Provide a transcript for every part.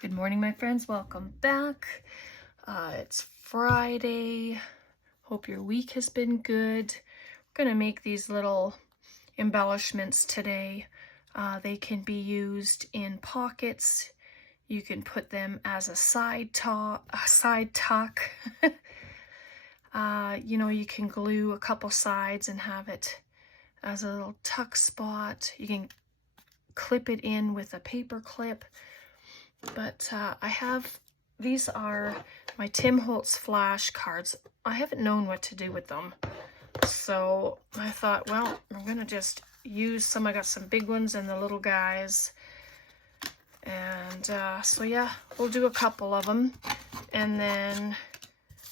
Good morning, my friends. Welcome back. It's Friday. Hope your week has been good. We're going to make these little embellishments today. They can be used in pockets. You can put them as a side tuck. You can glue a couple sides and have it as a little tuck spot. You can clip it in with a paper clip. But these are my Tim Holtz flash cards. I haven't known what to do with them. So I thought, well, I'm going to just use some. I got some big ones and the little guys. And so yeah, we'll do a couple of them. And then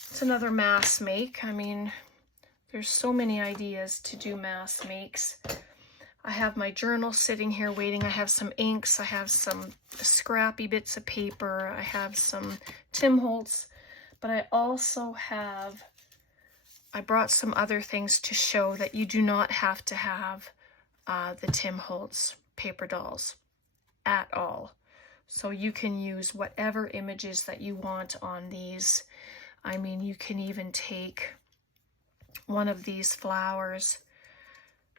it's another mass make. I mean, there's so many ideas to do mass makes. I have my journal sitting here waiting. I have some inks. I have some scrappy bits of paper. I have some Tim Holtz. But I also I brought some other things to show that you do not have to have the Tim Holtz paper dolls at all. So you can use whatever images that you want on these. I mean, you can even take one of these flowers,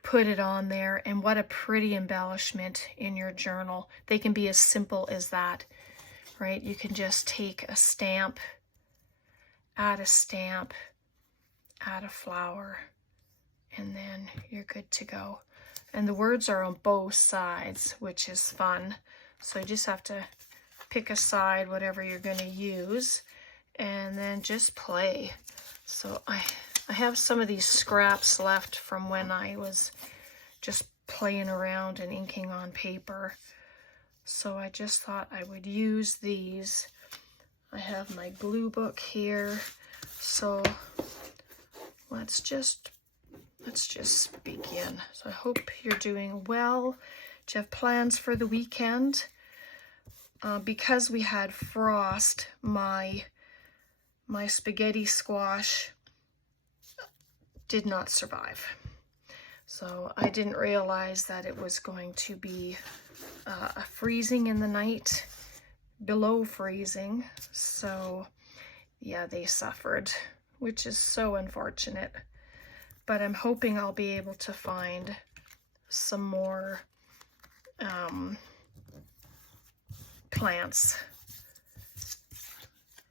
put it on there, and what a pretty embellishment in your journal. They can be as simple as that, right? You can just take a stamp, add a flower, and then you're good to go. And the words are on both sides, which is fun. So you just have to pick a side, whatever you're going to use, and then just play. So I have some of these scraps left from when I was just playing around and inking on paper. So I just thought I would use these. I have my glue book here. So let's just begin. So I hope you're doing well. Do you have plans for the weekend? Because we had frost, my spaghetti squash did not survive. So I didn't realize that it was going to be a freezing in the night, below freezing. So yeah, they suffered, which is so unfortunate. But I'm hoping I'll be able to find some more plants,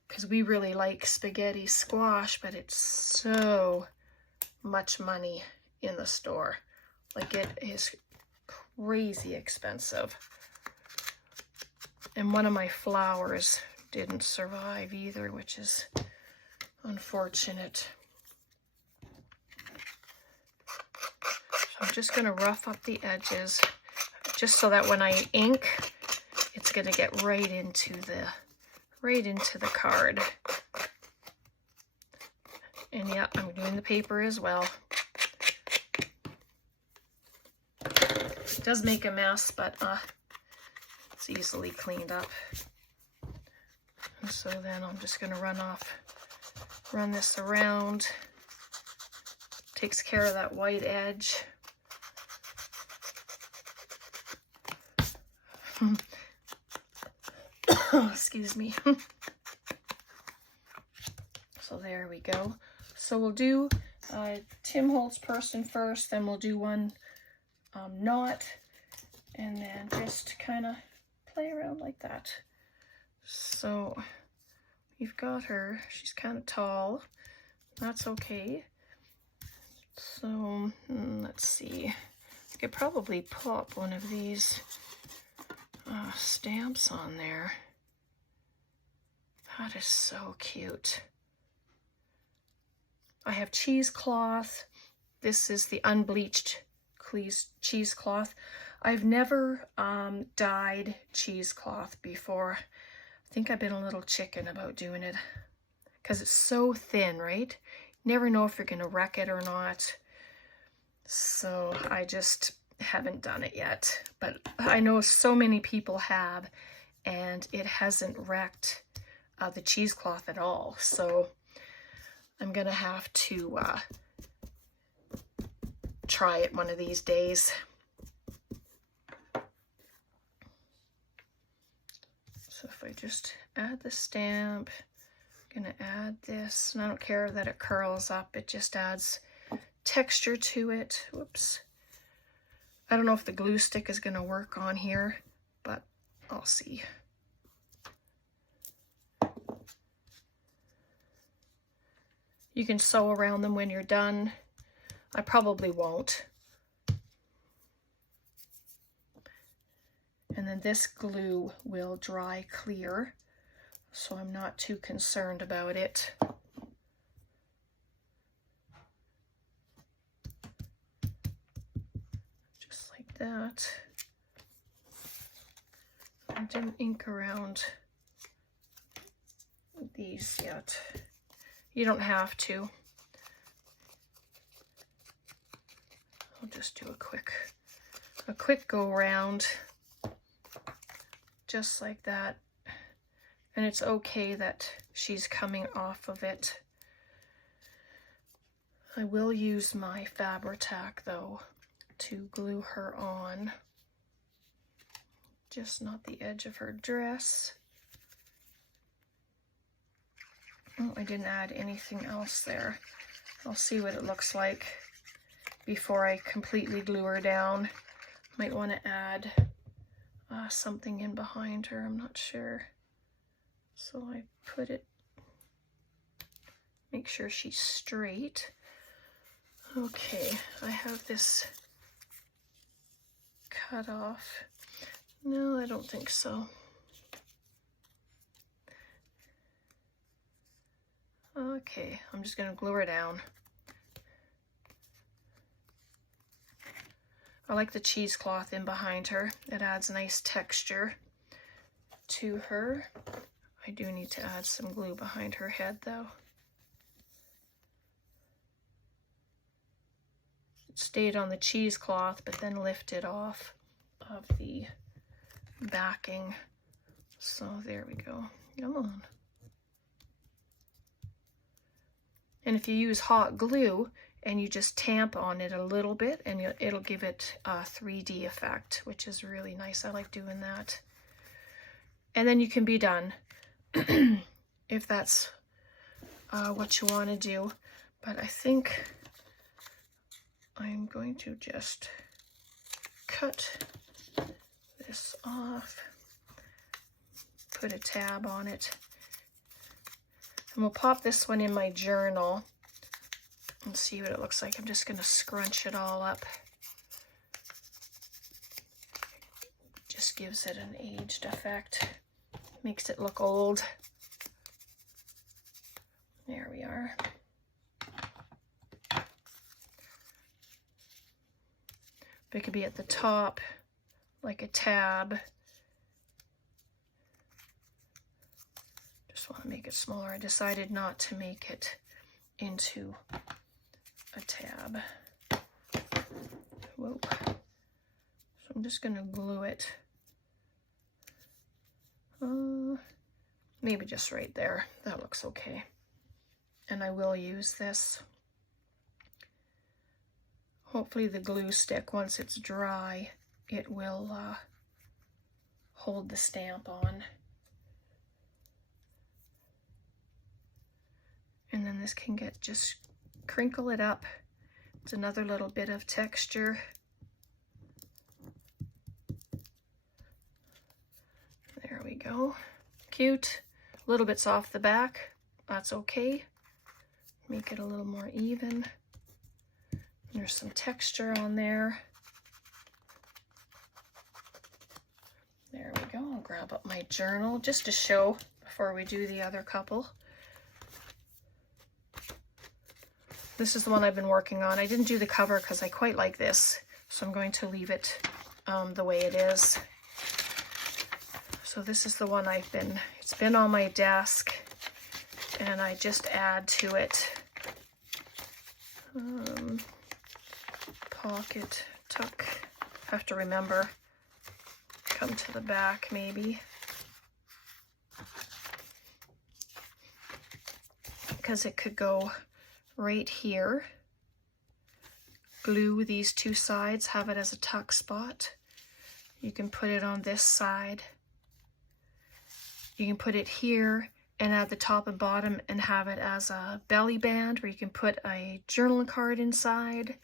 because we really like spaghetti squash, but it's so much money in the store. Like, it is crazy expensive. And one of my flowers didn't survive either, which is unfortunate. So I'm just going to rough up the edges, just so that when I ink, it's going to get right into the card. And yeah, I'm doing the paper as well. It does make a mess, but it's easily cleaned up. And so then I'm just going to run this around. Takes care of that white edge. Excuse me. So there we go. So we'll do Tim Holtz person first, then we'll do one knot, and then just kind of play around like that. So you've got her. She's kind of tall. That's okay. So let's see. I could probably pop one of these stamps on there. That is so cute. I have cheesecloth. This is the unbleached cheesecloth. I've never dyed cheesecloth before. I think I've been a little chicken about doing it because it's so thin, right? Never know if you're going to wreck it or not. So I just haven't done it yet. But I know so many people have, and it hasn't wrecked the cheesecloth at all. So I'm going to have to try it one of these days. So if I just add the stamp, I'm gonna add this, and I don't care that it curls up, it just adds texture to it. Whoops. I don't know if the glue stick is gonna work on here, but I'll see. You can sew around them when you're done. I probably won't. And then this glue will dry clear, so I'm not too concerned about it. Just like that. I didn't ink around these yet. You don't have to. I'll just do a quick go around, just like that. And it's okay that she's coming off of it. I will use my Fabri-Tac though to glue her on, just not the edge of her dress. Oh, I didn't add anything else there. I'll see what it looks like before I completely glue her down. Might want to add something in behind her, I'm not sure. So I put it, make sure she's straight. Okay, I have this cut off. No, I don't think so. Okay, I'm just going to glue her down. I like the cheesecloth in behind her. It adds nice texture to her. I do need to add some glue behind her head though. It stayed on the cheesecloth, but then lifted off of the backing. So there we go. Come on. And if you use hot glue and you just tamp on it a little bit, and it'll give it a 3D effect, which is really nice. I like doing that. And then you can be done if that's what you want to do. But I think I'm going to just cut this off, put a tab on it. And we'll pop this one in my journal and see what it looks like. I'm just going to scrunch it all up. Just gives it an aged effect. Makes it look old. There we are. But it could be at the top, like a tab. Want to make it smaller. I decided not to make it into a tab. Whoa. So I'm just going to glue it. Maybe just right there. That looks okay. And I will use this. Hopefully the glue stick, once it's dry, it will hold the stamp on. And then this can get, just crinkle it up. It's another little bit of texture. There we go. Cute. A little bit's off the back. That's okay. Make it a little more even. There's some texture on there. There we go. I'll grab up my journal just to show before we do the other couple. This is the one I've been working on. I didn't do the cover because I quite like this, so I'm going to leave it the way it is. So this is the one it's been on my desk, and I just add to it pocket, tuck. Have to remember, come to the back maybe, because it could go right here. Glue these two sides, have it as a tuck spot. You can put it on this side You can put it here and at the top and bottom and have it as a belly band where you can put a journal card inside.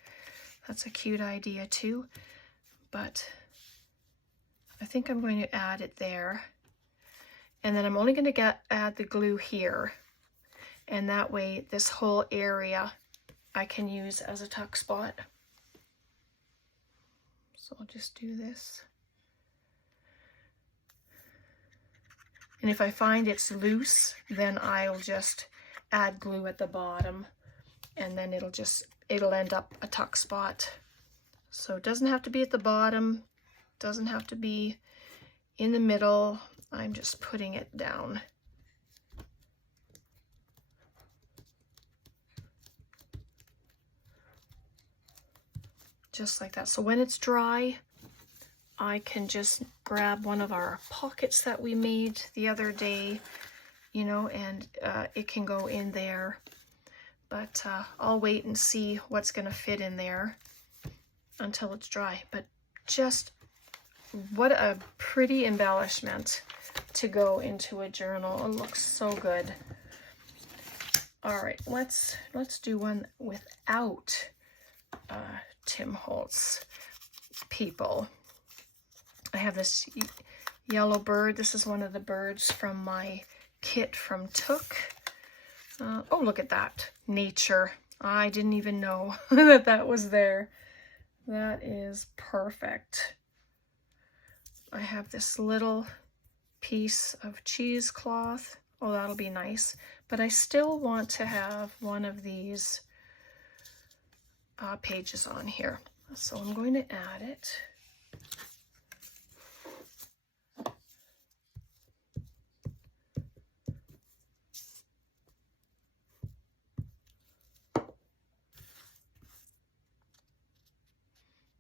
That's a cute idea too. But I think I'm going to add it there. And then I'm only going to add the glue here. And that way this whole area I can use as a tuck spot. So I'll just do this. And if I find it's loose, then I'll just add glue at the bottom, and then it'll end up a tuck spot. So it doesn't have to be at the bottom, doesn't have to be in the middle. I'm just putting it down. Just like that. So when it's dry, I can just grab one of our pockets that we made the other day, you know, and it can go in there. But I'll wait and see what's going to fit in there until it's dry. But just what a pretty embellishment to go into a journal. It looks so good. All right, let's do one without Tim Holtz people. I have this yellow bird. This is one of the birds from my kit from Took. Oh, look at that. Nature. I didn't even know that that was there. That is perfect. I have this little piece of cheesecloth. Oh, that'll be nice. But I still want to have one of these pages on here. So I'm going to add it.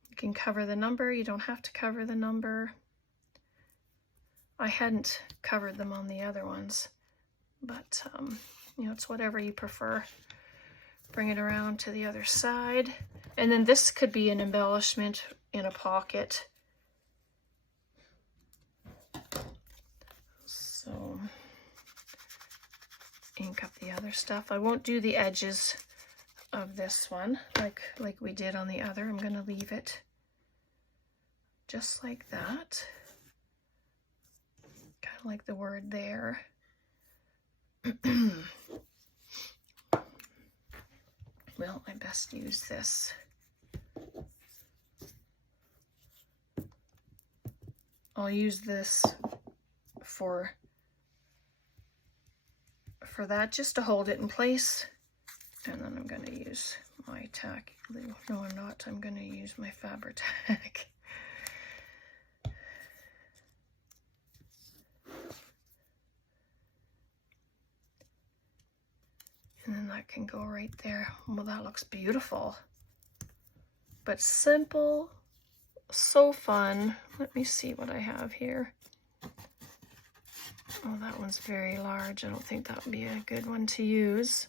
You can cover the number. You don't have to cover the number. I hadn't covered them on the other ones, but you know, it's whatever you prefer. Bring it around to the other side. And then this could be an embellishment in a pocket. So ink up the other stuff. I won't do the edges of this one like we did on the other. I'm going to leave it just like that. Kind of like the word there. Well, I best use this. I'll use this for that, just to hold it in place. And then I'm going to use my tack glue. No, I'm not. I'm going to use my Fabri-Tac. And then that can go right there. Well, that looks beautiful. But simple, so fun. Let me see what I have here. Oh, that one's very large. I don't think that would be a good one to use.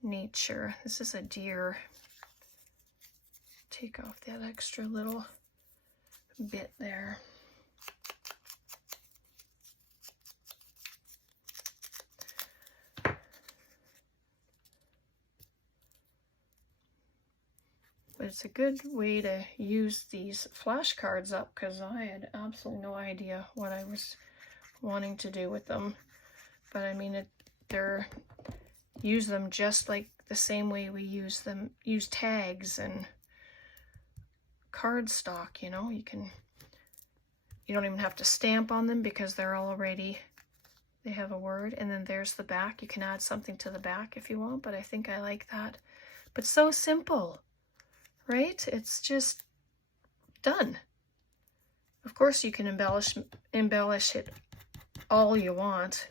Nature. This is a deer. Take off that extra little bit there. But it's a good way to use these flashcards up, because I had absolutely no idea what I was wanting to do with them. But I mean, use them just like the same way we use tags and cardstock, you know. You don't even have to stamp on them because they have a word. And then there's the back. You can add something to the back if you want, but I think I like that. But so simple. Right? It's just done. Of course, you can embellish it all you want.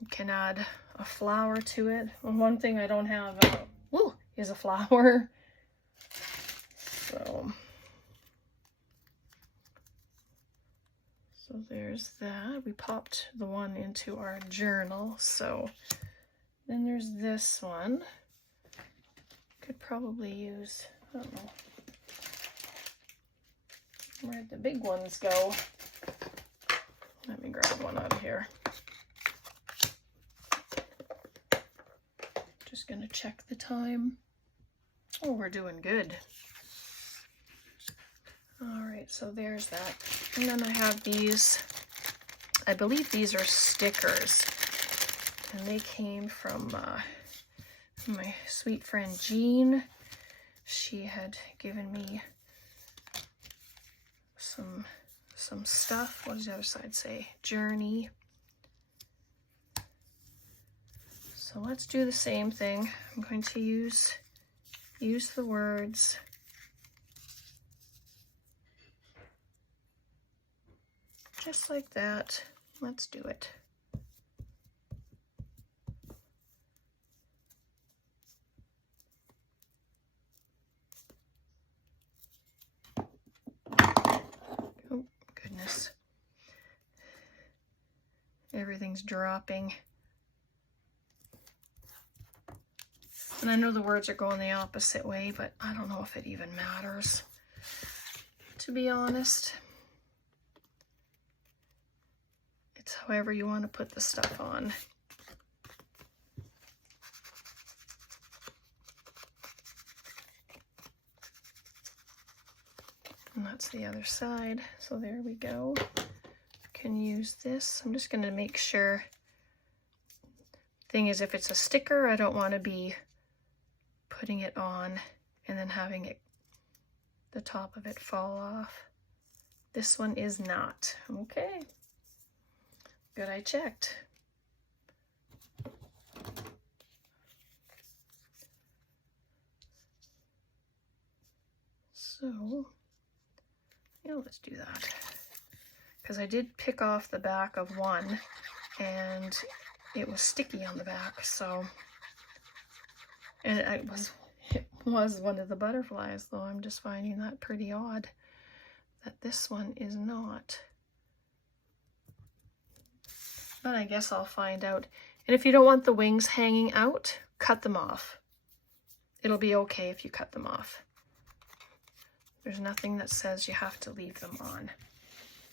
You can add a flower to it. And one thing I don't have is a flower. So there's that. We popped the one into our journal. So then there's this one. Could probably use, I don't know, where'd the big ones go? Let me grab one out of here. Just gonna check the time. Oh, we're doing good. All right, so there's that. And then I have these, I believe these are stickers. And they came from my sweet friend Jean. She had given me some stuff. What does the other side say? Journey. So let's do the same thing. I'm going to use the words. Just like that. Let's do it. Oh, goodness. Everything's dropping. And I know the words are going the opposite way, but I don't know if it even matters, to be honest. It's however you want to put the stuff on. And that's the other side. So there we go. Can use this. I'm just going to make sure. Thing is, if it's a sticker, I don't want to be putting it on and then having it, the top of it fall off. This one is not. Okay. Good, I checked. So, yeah, let's do that. Because I did pick off the back of one and it was sticky on the back, so, and it was one of the butterflies, though I'm just finding that pretty odd that this one is not. But I guess I'll find out. And if you don't want the wings hanging out, cut them off. It'll be okay if you cut them off. There's nothing that says you have to leave them on,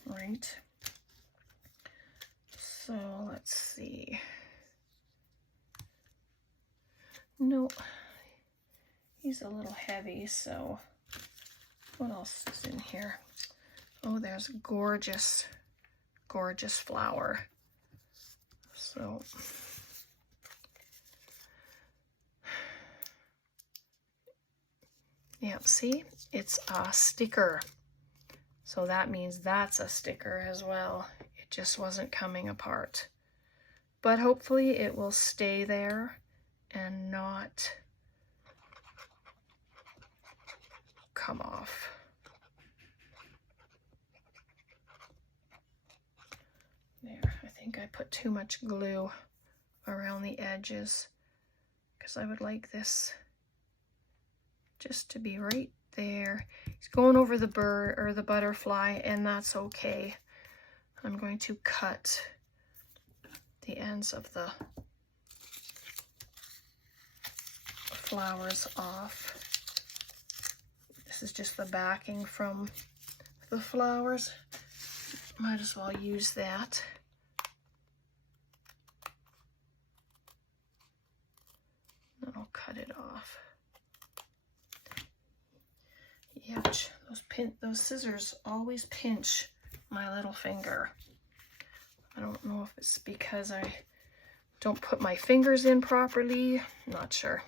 right? So let's see. No, he's a little heavy, so what else is in here? Oh, there's a gorgeous, gorgeous flower. So, yep, see, it's a sticker. So that means that's a sticker as well. It just wasn't coming apart. But hopefully it will stay there and not come off. There, I think I put too much glue around the edges because I would like this just to be right there. It's going over the bird or the butterfly, and that's okay. I'm going to cut the ends of the flowers off. This is just the backing from the flowers. Might as well use that. Then I'll cut it off. Ouch, those scissors always pinch my little finger. I don't know if it's because I don't put my fingers in properly. I'm not sure.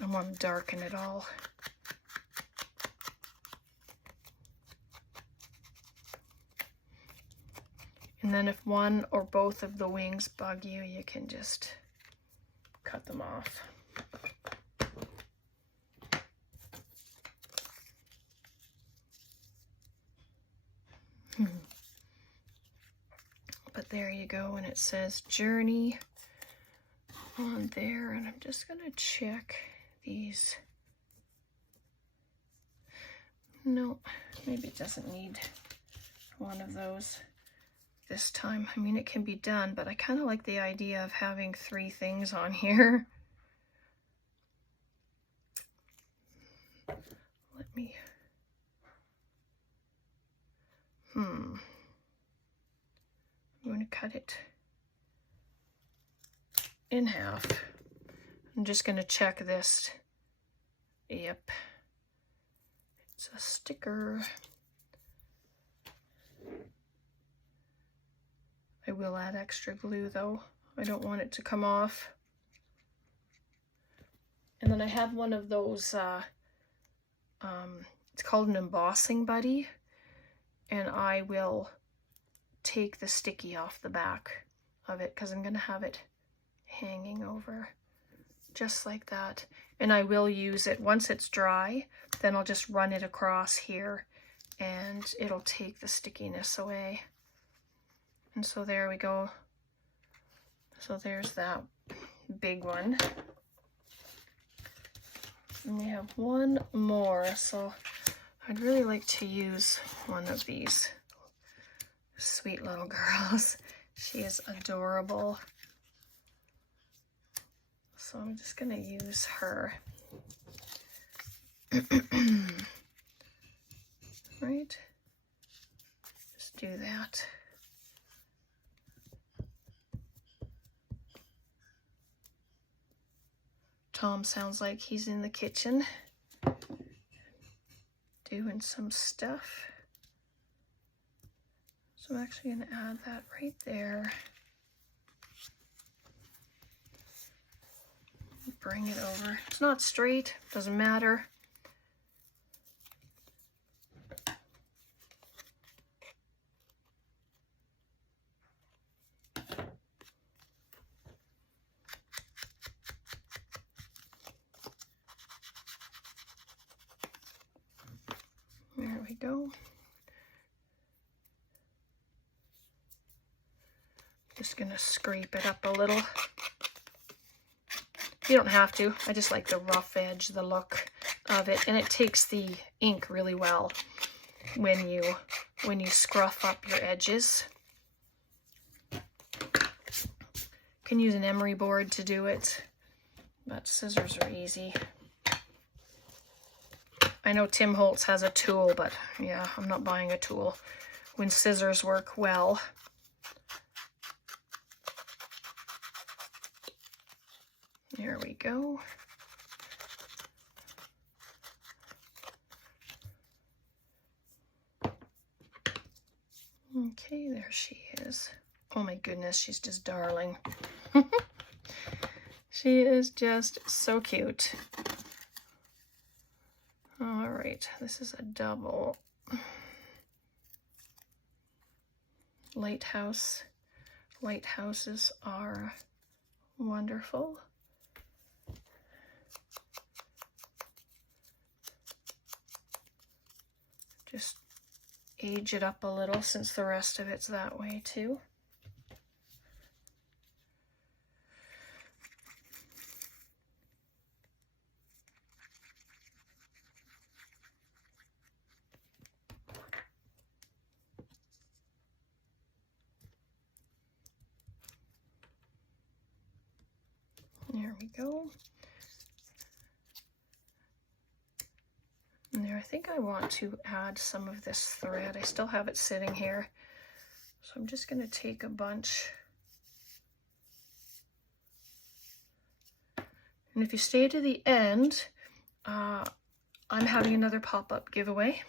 I want to darken it all. And then if one or both of the wings bug you, you can just cut them off. But there you go, and it says Journey on there, and I'm just gonna check these. No, maybe it doesn't need one of those this time. I mean, it can be done, but I kind of like the idea of having 3 things on here. I'm going to cut it in half. I'm just going to check this. Yep, it's a sticker. I will add extra glue though. I don't want it to come off. And then I have one of those, it's called an embossing buddy, and I will take the sticky off the back of it because I'm going to have it hanging over just like that. And I will use it once it's dry, then I'll just run it across here and it'll take the stickiness away. And so there we go. So there's that big one. And we have one more, so I'd really like to use one of these sweet little girls. She is adorable. So I'm just gonna use her. Right? Just do that. Tom sounds like he's in the kitchen doing some stuff. So I'm actually going to add that right there. Bring it over. It's not straight, doesn't matter. There we go. Just gonna scrape it up a little. You don't have to. I just like the rough edge, the look of it, and it takes the ink really well when you scruff up your edges. You can use an emery board to do it, but scissors are easy. I know Tim Holtz has a tool, but yeah, I'm not buying a tool when scissors work well. There we go. Okay, there she is. Oh my goodness, she's just darling. She is just so cute. All right, this is a double. Lighthouse. Lighthouses are wonderful. Just age it up a little since the rest of it's that way too. There we go. And there, I think I want to add some of this thread. I still have it sitting here. So I'm just going to take a bunch. And if you stay to the end, I'm having another pop-up giveaway.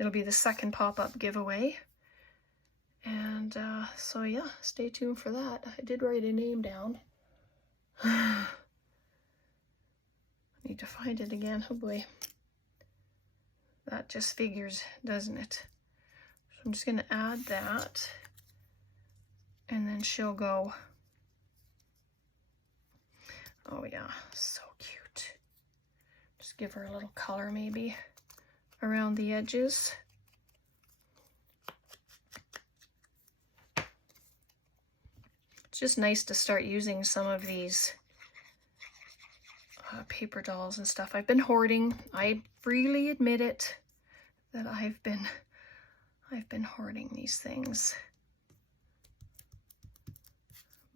It'll be the second pop-up giveaway. And so yeah, stay tuned for that. I did write a name down. I need to find it again. Oh boy. That just figures, doesn't it? So I'm just going to add that. And then she'll go. Oh yeah, so cute. Just give her a little color maybe around the edges. It's just nice to start using some of these paper dolls and stuff. I've been hoarding. I freely admit it that I've been hoarding these things.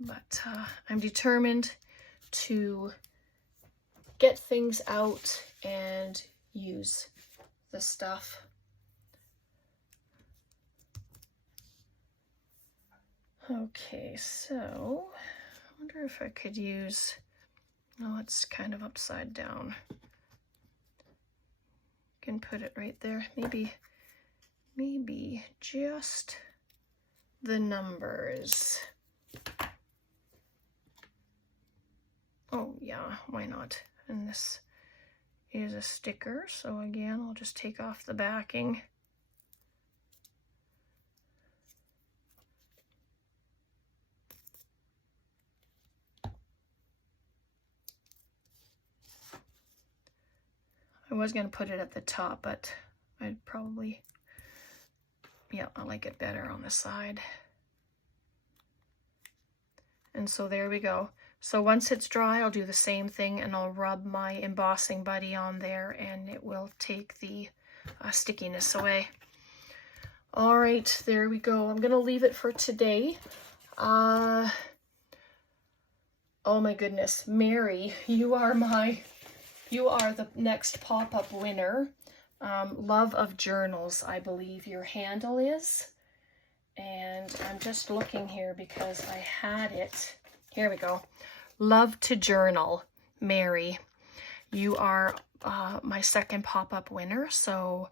But I'm determined to get things out and use the stuff. Okay, so I wonder if I could use, no, it's kind of upside down. Can put it right there. Maybe just the numbers. Oh yeah, why not? And this is a sticker, so again, I'll just take off the backing. I was going to put it at the top, but I'd probably, yeah, I like it better on the side. And so there we go. So once it's dry, I'll do the same thing and I'll rub my embossing buddy on there and it will take the stickiness away. All right, there we go. I'm going to leave it for today. Oh my goodness, Mary, you are the next pop-up winner. Love of Journals, I believe your handle is. And I'm just looking here because I had it. Here we go. Love to Journal, Mary. You are my second pop-up winner. So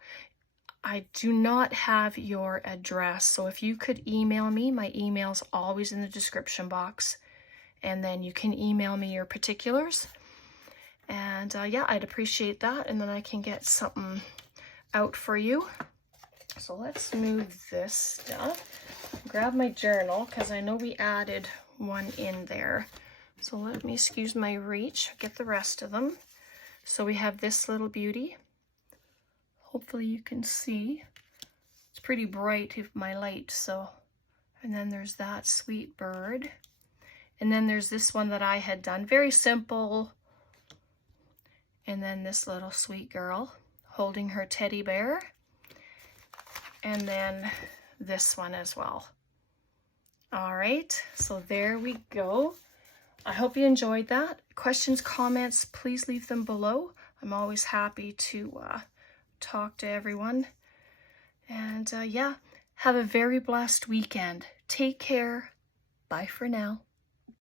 I do not have your address. So if you could email me, my email's always in the description box. And then you can email me your particulars. And yeah, I'd appreciate that. And then I can get something out for you. So let's move this stuff. Grab my journal because I know we added one in there. So let me excuse my reach, get the rest of them. So we have this little beauty. Hopefully you can see. It's pretty bright with my light, so. And then there's that sweet bird. And then there's this one that I had done, very simple. And then this little sweet girl holding her teddy bear. And then this one as well. All right, so there we go. I hope you enjoyed that. Questions, comments, please leave them below. I'm always happy to talk to everyone. And yeah, have a very blessed weekend. Take care. Bye for now.